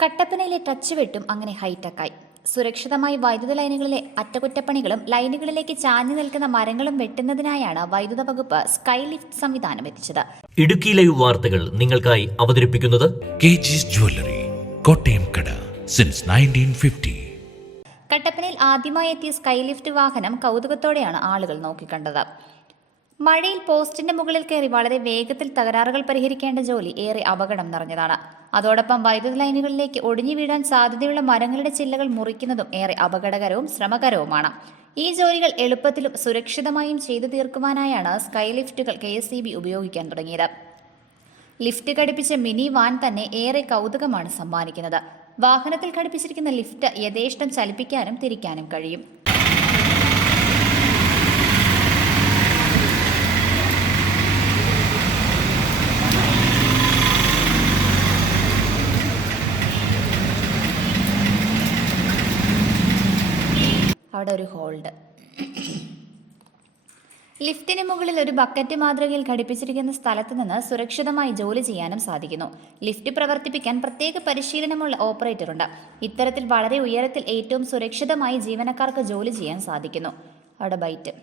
കട്ടപ്പനയിലെ touch വെട്ടും അങ്ങനെ ഹൈടെക്കായി സുരക്ഷിതമായി വൈദ്യുത ലൈനുകളിലെ അറ്റകുറ്റപ്പണികളും ലൈനുകളിലേക്ക് ചാഞ്ഞു നിൽക്കുന്ന മരങ്ങളും വെട്ടുന്നതിനായാണ് വൈദ്യുത വകുപ്പ് സ്കൈ ലിഫ്റ്റ് സംവിധാനം എത്തിച്ചത്. ഇടുക്കി ലൈവ് വാർത്തകൾ നിങ്ങൾക്കായി അവതരിപ്പിക്കുന്നത് കെ ജ്വല്ലറി കോട്ടയം കട സിൻസ് കട്ടപ്പനയിൽ ആദ്യമായി എത്തിയ സ്കൈ ലിഫ്റ്റ് വാഹനം കൗതുകത്തോടെയാണ് ആളുകൾ നോക്കിക്കണ്ടത്. മഴയിൽ പോസ്റ്റിന്റെ മുകളിൽ കയറി വളരെ വേഗത്തിൽ തകരാറുകൾ പരിഹരിക്കേണ്ട ജോലി ഏറെ അപകടം നിറഞ്ഞതാണ്. അതോടൊപ്പം വൈദ്യുതി ലൈനുകളിലേക്ക് ഒടിഞ്ഞു വീഴാൻ സാധ്യതയുള്ള മരങ്ങളുടെ ചില്ലകൾ മുറിക്കുന്നതും ഏറെ അപകടകരവും ശ്രമകരവുമാണ്. ഈ ജോലികൾ എളുപ്പത്തിലും സുരക്ഷിതമായും ചെയ്തു തീർക്കുവാനായാണ് സ്കൈ ലിഫ്റ്റുകൾ കെ ഉപയോഗിക്കാൻ തുടങ്ങിയത്. ലിഫ്റ്റ് ഘടിപ്പിച്ച മിനി വാൻ തന്നെ ഏറെ കൗതുകമാണ് സമ്മാനിക്കുന്നത്. വാഹനത്തിൽ ഘടിപ്പിച്ചിരിക്കുന്ന ലിഫ്റ്റ് യഥേഷ്ടം ചലിപ്പിക്കാനും തിരിക്കാനും കഴിയും. അവിടെ ഒരു ഹോൾഡ്. ലിഫ്റ്റിന് മുകളിൽ ഒരു ബക്കറ്റ് മാതൃകയിൽ ഘടിപ്പിച്ചിരിക്കുന്ന സ്ഥലത്ത് നിന്ന് സുരക്ഷിതമായി ജോലി ചെയ്യാനും സാധിക്കുന്നു. ലിഫ്റ്റ് പ്രവർത്തിപ്പിക്കാൻ പ്രത്യേക പരിശീലനമുള്ള ഓപ്പറേറ്റർ ഉണ്ട് ഇത്തരത്തിൽ വളരെ ഉയരത്തിൽ ഏറ്റവും സുരക്ഷിതമായി ജീവനക്കാർക്ക് ജോലി ചെയ്യാൻ സാധിക്കുന്നു. അവിടെ ബൈറ്റ്.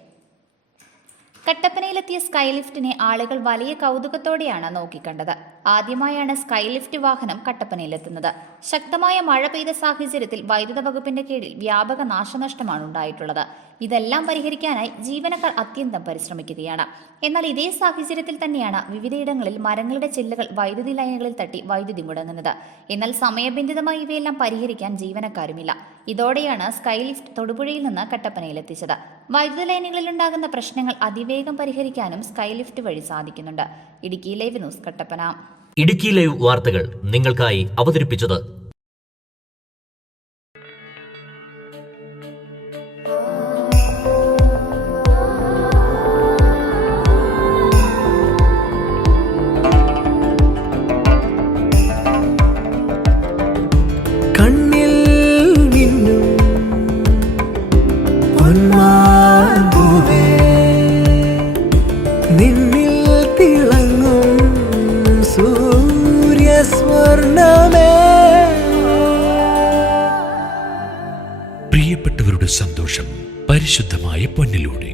കട്ടപ്പനയിലെത്തിയ സ്കൈലിഫ്റ്റിനെ ആളുകൾ വലിയ കൗതുകത്തോടെയാണ് നോക്കിക്കണ്ടത്. ആദ്യമായാണ് സ്കൈലിഫ്റ്റ് വാഹനം കട്ടപ്പനയിലെത്തുന്നത്. ശക്തമായ മഴ പെയ്ത സാഹചര്യത്തിൽ വൈദ്യുത വകുപ്പിന്റെ കീഴിൽ വ്യാപക നാശനഷ്ടമാണ് ഉണ്ടായിട്ടുള്ളത് ഇതെല്ലാം പരിഹരിക്കാനായി ജീവനക്കാർ അത്യന്തം പരിശ്രമിക്കുകയാണ്. എന്നാൽ ഇതേ സാഹചര്യത്തിൽ തന്നെയാണ് വിവിധയിടങ്ങളിൽ മരങ്ങളുടെ ചില്ലുകൾ വൈദ്യുതി ലൈനുകളിൽ തട്ടി വൈദ്യുതി മുടങ്ങുന്നത്. എന്നാൽ സമയബന്ധിതമായി ഇവയെല്ലാം പരിഹരിക്കാൻ ജീവനക്കാരുമില്ല. ഇതോടെയാണ് സ്കൈലിഫ്റ്റ് തൊടുപുഴയിൽ നിന്ന് കട്ടപ്പനയിലെത്തിച്ചത്. വൈദ്യുത ലൈനുകളിൽ ഉണ്ടാകുന്ന പ്രശ്നങ്ങൾ അതിവേഗം പരിഹരിക്കാനും സ്കൈ ലിഫ്റ്റ് വഴി സാധിക്കുന്നുണ്ട്. Idukki live news Kattappana. Idukki live വാർത്തകൾ നിങ്ങൾക്കായി അവതരിപ്പിച്ചത് നിന്നിൽ തിളങ്ങും സൂര്യസ്വർണമേ. പ്രിയപ്പെട്ടവരുടെ സന്തോഷം പരിശുദ്ധമായ പൊന്നിലൂടെ.